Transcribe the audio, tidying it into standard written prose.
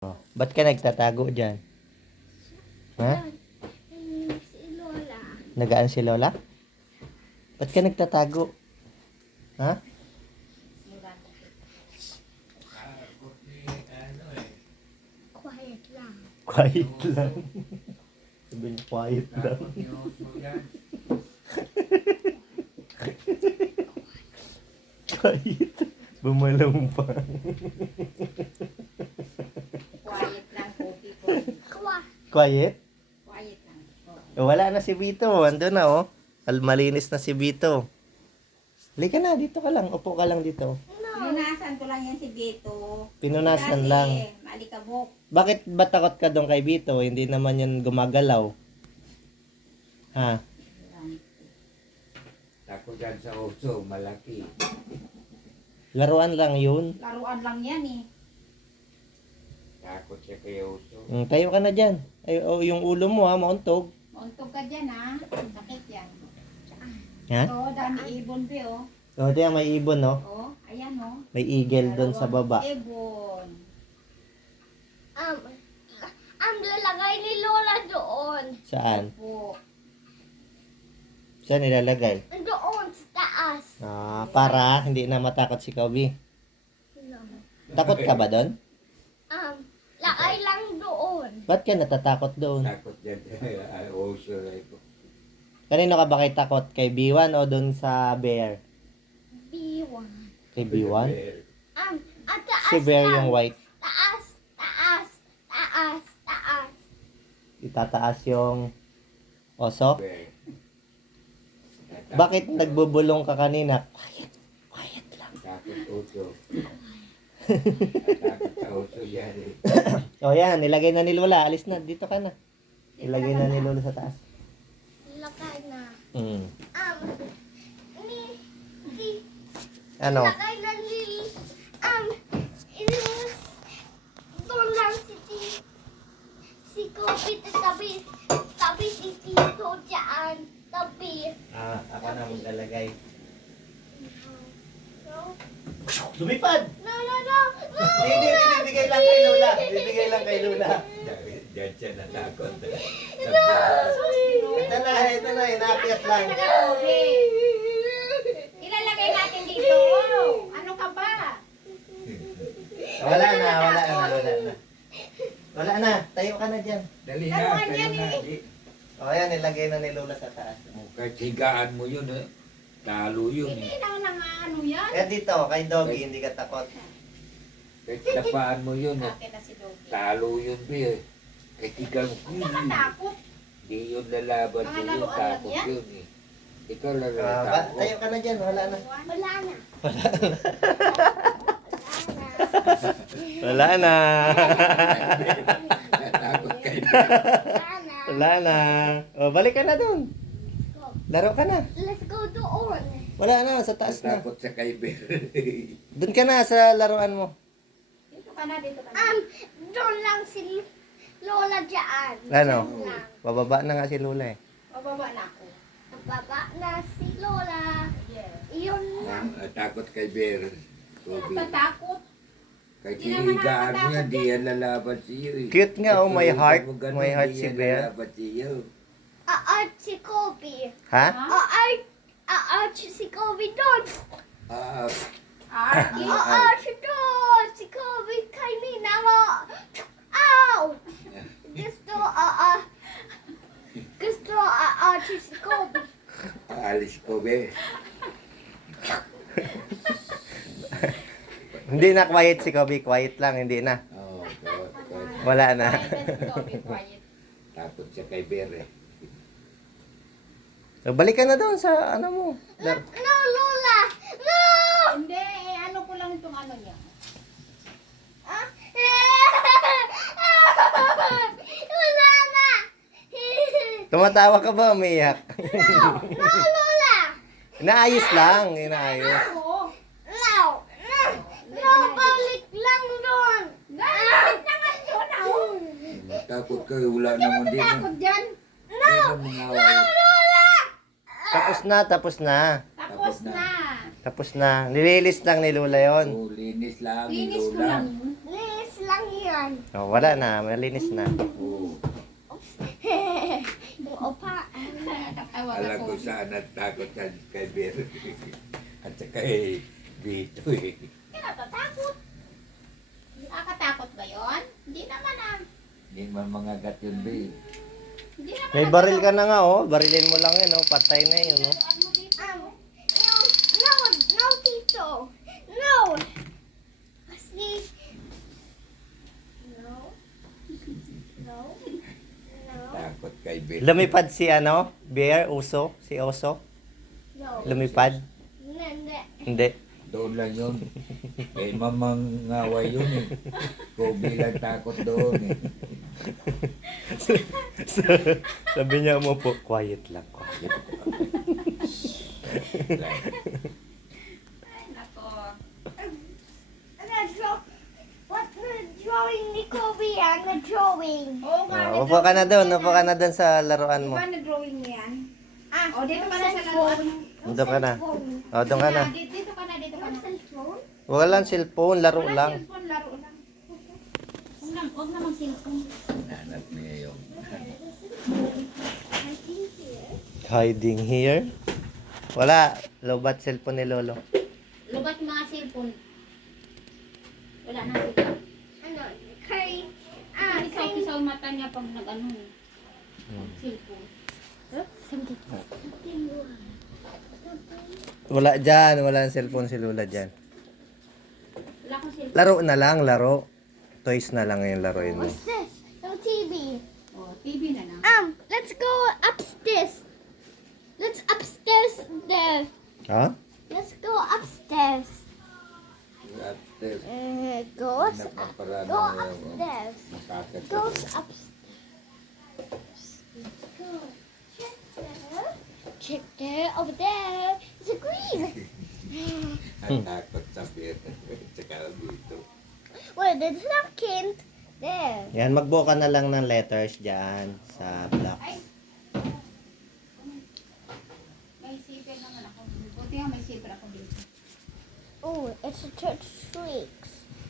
Oh, ba't ka nagtatago dyan? Ha? Si Lola. Nagaan si Lola? Ba't ka nagtatago? Ha? Quiet lang. Quiet lang. Sabi niya, quiet lang. Quiet. Bumalong pa. Quiet lang, Kopi ko. Quiet? Quiet lang. Wala na si Vito. Ando na oh. Malinis na si Vito. Halika na, dito ka lang. Upo ka lang dito. Pinunasan ko lang yan si Beto. Pinunasan Kasi, lang. malikabok. Bakit ba takot ka doon kay Vito? Hindi naman yun gumagalaw. Ha? Takot yan sa oso, malaki. Laruan lang yun. Laruan lang yan eh. Takot siya kay oso. Tayo ka na dyan. Ay, oh, yung ulo mo ha, mauntog. Mauntog ka dyan ha. Sakit yan. Ha? So, dami ibon pe oh. O, diyan may ibon, no? Oh, ayan oh. May eagle doon sa baba. Ibon. Ang lalagay ni Lola doon. Saan? Po. Saan nilalagay? Doon sa taas. Para hindi na matakot si Kobe. Takot ka ba doon? Lagay lang doon. Ba't ka natatakot doon? Takot yan sa oso. Kanino ka ba kay takot? Kay B1 o doon sa bear? B1. Kay B1? At taas Si bear lang. yung white. Taas, taas, taas, taas. Itataas yung oso? Bakit nagbubulong ka kanina? Quiet. Quiet lang. Takot oso. Takot sa oso yan eh. O yan, nilagay na ni Lola. Alis na. Dito ka na. Ilagay na ni Lola sa taas. Lagay na. Mm. Ni, si, Ano? lagay na ni, doon lang si Kobe tabi si Tito dyan, tabi. Ako na maglalagay. No, Lumipad! no, no, no, no. Hindi, bibigay lang kay Lola. Bibigay lang kay Lola. Diyan siya natakot. Ito na, inakyat lang. Kobe. Ilalagay natin dito. Ano ka ba? Wala na. Wala na, tayo ka na dyan. Dali na, Laruan tayo yan na. eh. Di. O yan, nilagay na ni Lola sa taas. Kahit higaan mo yun eh. Talo yun Hindi eh. lang ano yan. Eh dito, kay Doggy, hindi ka takot. Kahit tapaan mo yun eh. Akin na si Dogi. Talo yun eh. Kahit higaan mo. Nakatakot. Di yun lalaban Mga sa yun. laruan lang Takot yan. yun eh. Ikaw lang Tayo ka na dyan, wala na. Wala na. Wala na. Takot kayo. Wala na. Wala na. O, balik ka na doon. Laro ka na. Let's go doon. Wala na, sa taas na. Takot sa kaiber. Doon ka na sa laruan mo. Dito ka na, dito ka na. Doon lang si Lola dyan. Ano? Doon lang. Bababa na nga si Lola eh. Bababa na ako. Baba na si Lola. Yes. Iyon lang. Takot kay Bear. Natatakot. Kahit Di naman hinigaan mo yan, nakakatakot di yan lalaban sa iyo eh. Cute nga, oh, may Kahit heart. mo ganun, May heart di si yan Bear. lalaban sa iyo. Aart si Kobe. Ha? Aart si Kobe doon. Ah, Arky. Aart doon. Si Kobe kanina mo. Ow! Gusto aart si Kobe. aalis ko be. Hindi na quiet si Kobe. Quiet lang, hindi na. Oo, kahit Wala na. Quiet na si Dogi, quiet. takot siya kay Bear eh. So, balik ka na doon sa ano mo. No, Lola! No! Hindi, ano ko lang itong ano niya. Wala na! Tumatawa ka ba? Umiyak. No, Lola! Inaayos lang. Inaayos. Oo. No! No, balik lang doon! Bakit naman yun ako? Takot kayo, wala naman din. Takot dyan. No! Lola! Tapos na. Tapos Tapos na. na. Tapos na. Nililis lang ni Lola yon. Oh, linis lang. Linis ko Lola. lang. Linis lang lang yan. Oh, wala na, malinis na. Oo. Yung opa. Nakakatawa Alam ako. ko saan natakot yan kay Bere. At saka kay Vito eh. Kaya natatakot. Nakakatakot ba yun? Hindi naman ah. Hindi man mga gat yun, Be. Hindi naman. May baril ka na nga, oh. Barilin mo lang yun, oh. Patay na yun, oh. Ano dito? No, Tito. No. Kasi, no. No. No. Takot kay Bere. Lumipad si ano? Bear, uso? Si oso? No. Lumipad? Hindi. Hindi. Doon lang yun. Kay mamang ngaway yun eh. Kobe lang takot doon eh. Sabi niya mo po, quiet lang, quiet. Ay, nako. What the drawing ni Kobe yan? The drawing. Oo nga. Oh, upo ka na doon, upo ka na doon sa laruan mo. Diba na-drawing mo yan? O, dito ka na sa Cellphone. laruan. Doon ka na. Oh, doon ka na. Dito ka na, dito ka na. Cellphone? Walang cellphone, laro Wala lang. cellphone, laro lang. Huwag namang cellphone. Nanat niya yung I think here. Hiding here. Wala, lobat cellphone ni Lolo. Lugat mga cellphone. Wala na cellphone. Ano? Kay, Isaw-isaw mata niya pag nag-ano. Cellphone. Wala dyan, wala ang cellphone si Lola dyan. Wala akong cellphone. Laro na lang, laro. Toys na lang yung laruin mo. What's this? No TV. O, TV na lang. Let's go upstairs. Let's upstairs there. Ha? Let's go upstairs. upstairs. Goes Hanap ng paraan go na upstairs. makakit ka Goes doon. upstairs. Let's go. Check there. Check there. Over there. It's a green. Ang takot sa Bere. Tsaka dito. Wait, there's a kind there. Yan, magbuo ka na lang ng letters dyan sa blocks. May zipper naman ako. Buti nga may zipper ako dito. Oh, it's a church streaks.